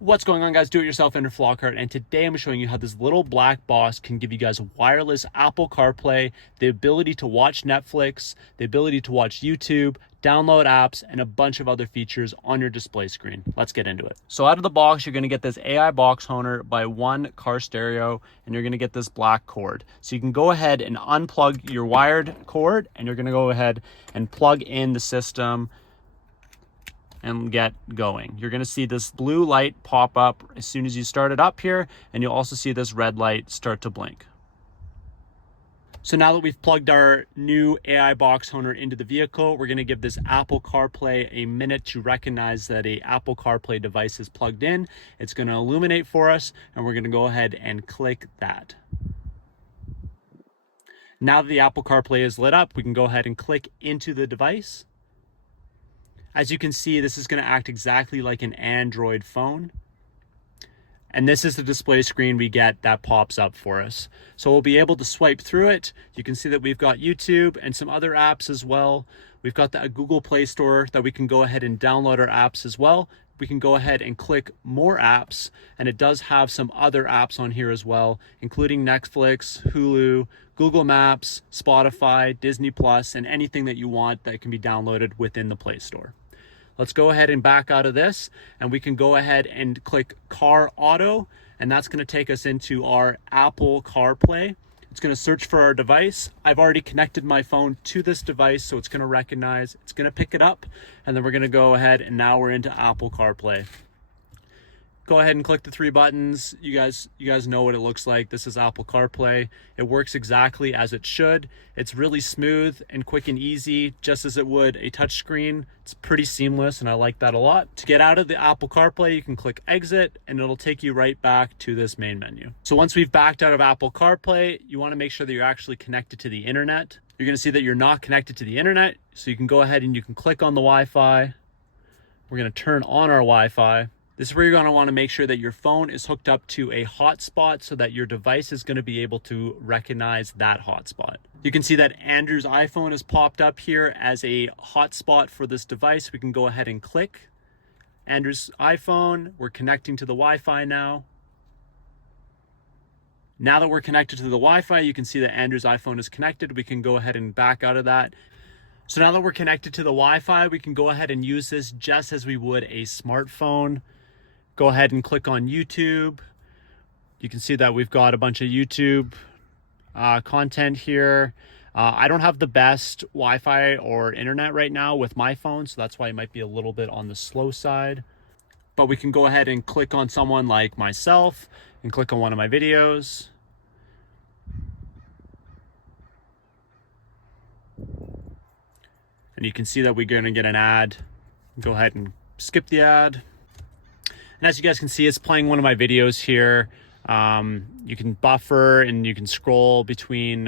What's going on, guys? DIYAndrewFlockhart, and today I'm showing you how this little black box can give you guys wireless Apple CarPlay, the ability to watch Netflix, the ability to watch YouTube, download apps, and a bunch of other features on your display screen. Let's get into it. So out of the box, you're going to get this AI box owner by One Car Stereo, and you're going to get this black cord. So you can go ahead and unplug your wired cord, and you're going to go ahead and plug in the system and get going. You're going to see this blue light pop up as soon as you start it up here, and you'll also see this red light start to blink. So now that we've plugged our new AI box owner into the vehicle, we're going to give this Apple CarPlay a minute to recognize that a Apple CarPlay device is plugged in. It's going to illuminate for us, and we're going to go ahead and click that. Now that the Apple CarPlay is lit up, we can go ahead and click into the device. As you can see, this is going to act exactly like an Android phone. And this is the display screen we get that pops up for us. So we'll be able to swipe through it. You can see that we've got YouTube and some other apps as well. We've got the Google Play Store that we can go ahead and download our apps as well. We can go ahead and click more apps, and it does have some other apps on here as well, including Netflix, Hulu, Google Maps, Spotify, Disney Plus, and anything that you want that can be downloaded within the Play Store. Let's go ahead and back out of this, and we can go ahead and click Car Auto, and that's going to take us into our Apple CarPlay. It's going to search for our device. I've already connected my phone to this device, so it's going to recognize, it's going to pick it up, and then we're going to go ahead, and now we're into Apple CarPlay. Go ahead and click the three buttons. You guys know what it looks like. This is Apple CarPlay. It works exactly as it should. It's really smooth and quick and easy, just as it would a touchscreen. It's pretty seamless, and I like that a lot. To get out of the Apple CarPlay, you can click Exit, and it'll take you right back to this main menu. So once we've backed out of Apple CarPlay, you want to make sure that you're actually connected to the internet. You're going to see that you're not connected to the internet, so you can go ahead and you can click on the Wi-Fi. We're going to turn on our Wi-Fi. This is where you're going to want to make sure that your phone is hooked up to a hotspot so that your device is going to be able to recognize that hotspot. You can see that Andrew's iPhone has popped up here as a hotspot for this device. We can go ahead and click Andrew's iPhone. We're connecting to the Wi-Fi now. Now that we're connected to the Wi-Fi, you can see that Andrew's iPhone is connected. We can go ahead and back out of that. So now that we're connected to the Wi-Fi, we can go ahead and use this just as we would a smartphone. Go ahead and click on YouTube. You can see that we've got a bunch of YouTube content here. I don't have the best Wi-Fi or internet right now with my phone, so that's why it might be a little bit on the slow side. But we can go ahead and click on someone like myself and click on one of my videos. And you can see that we're going to get an ad. Go ahead and skip the ad. And as you guys can see, it's playing one of my videos here. You can buffer and you can scroll between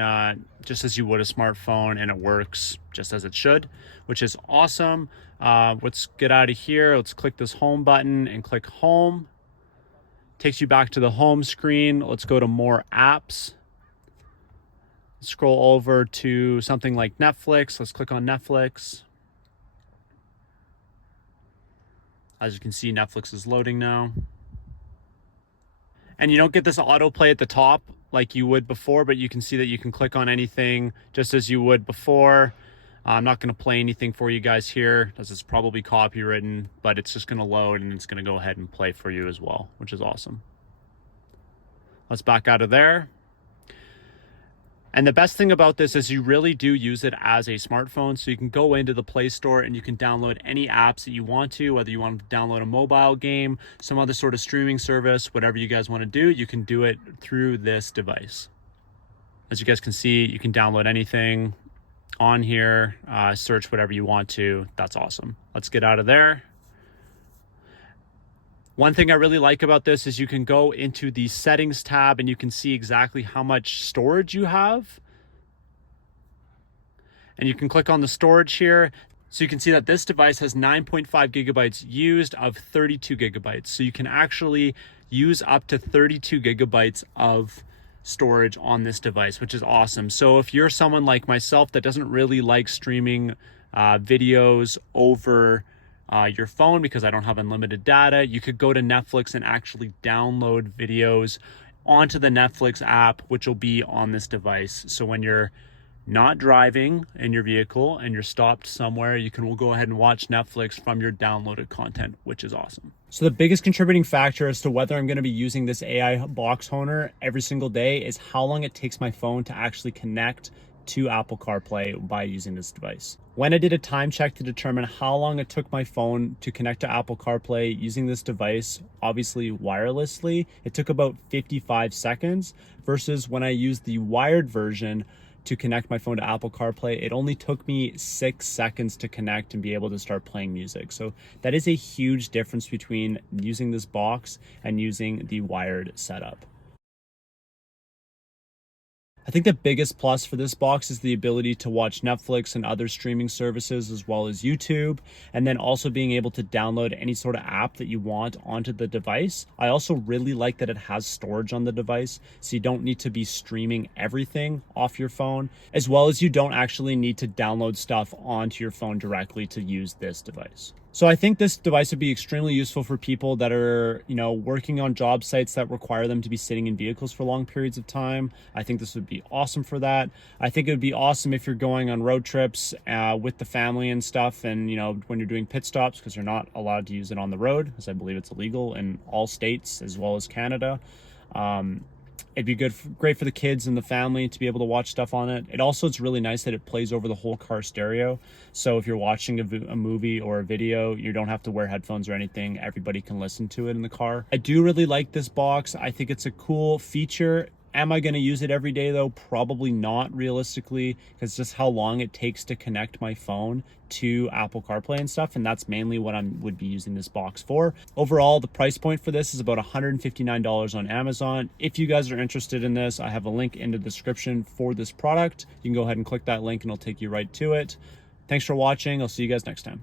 just as you would a smartphone, and it works just as it should, which is awesome. Let's get out of here. Let's click this home button and click home. Takes you back to the home screen. Let's go to more apps. Scroll over to something like Netflix. Let's click on Netflix. As you can see, Netflix is loading now. And you don't get this autoplay at the top like you would before, but you can see that you can click on anything just as you would before. I'm not going to play anything for you guys here, as it's probably copywritten, but it's just going to load and it's going to go ahead and play for you as well, which is awesome. Let's back out of there. And the best thing about this is you really do use it as a smartphone. So you can go into the Play Store and you can download any apps that you want to, whether you want to download a mobile game, some other sort of streaming service, whatever you guys want to do, you can do it through this device. As you guys can see, you can download anything on here, search whatever you want to. That's awesome. Let's get out of there. One thing I really like about this is you can go into the settings tab and you can see exactly how much storage you have. And you can click on the storage here. So you can see that this device has 9.5 gigabytes used of 32 gigabytes. So you can actually use up to 32 gigabytes of storage on this device, which is awesome. So if you're someone like myself that doesn't really like streaming videos over your phone because I don't have unlimited data. You could go to Netflix and actually download videos onto the Netflix app, which will be on this device. So when you're not driving in your vehicle and you're stopped somewhere, you can go ahead and watch Netflix from your downloaded content, which is awesome. So the biggest contributing factor as to whether I'm going to be using this AI box honer every single day is how long it takes my phone to actually connect to Apple CarPlay by using this device. When I did a time check to determine how long it took my phone to connect to Apple CarPlay using this device, obviously wirelessly, it took about 55 seconds versus when I used the wired version to connect my phone to Apple CarPlay, it only took me 6 seconds to connect and be able to start playing music. So that is a huge difference between using this box and using the wired setup. I think the biggest plus for this box is the ability to watch Netflix and other streaming services as well as YouTube, and then also being able to download any sort of app that you want onto the device. I also really like that it has storage on the device, so you don't need to be streaming everything off your phone, as well as you don't actually need to download stuff onto your phone directly to use this device. So I think this device would be extremely useful for people that are, working on job sites that require them to be sitting in vehicles for long periods of time. I think this would be awesome for that. I think it would be awesome if you're going on road trips with the family and stuff, and when you're doing pit stops, because you're not allowed to use it on the road, as I believe it's illegal in all states as well as Canada. It'd be great for the kids and the family to be able to watch stuff on it. It's really nice that it plays over the whole car stereo. So if you're watching a movie or a video, you don't have to wear headphones or anything. Everybody can listen to it in the car. I do really like this box. I think it's a cool feature. Am I going to use it every day though? Probably not, realistically, because just how long it takes to connect my phone to Apple CarPlay and stuff, and that's mainly what I would be using this box for. Overall, the price point for this is about $159 on Amazon. If you guys are interested in this, I have a link in the description for this product. You can go ahead and click that link and it'll take you right to it. Thanks for watching. I'll see you guys next time.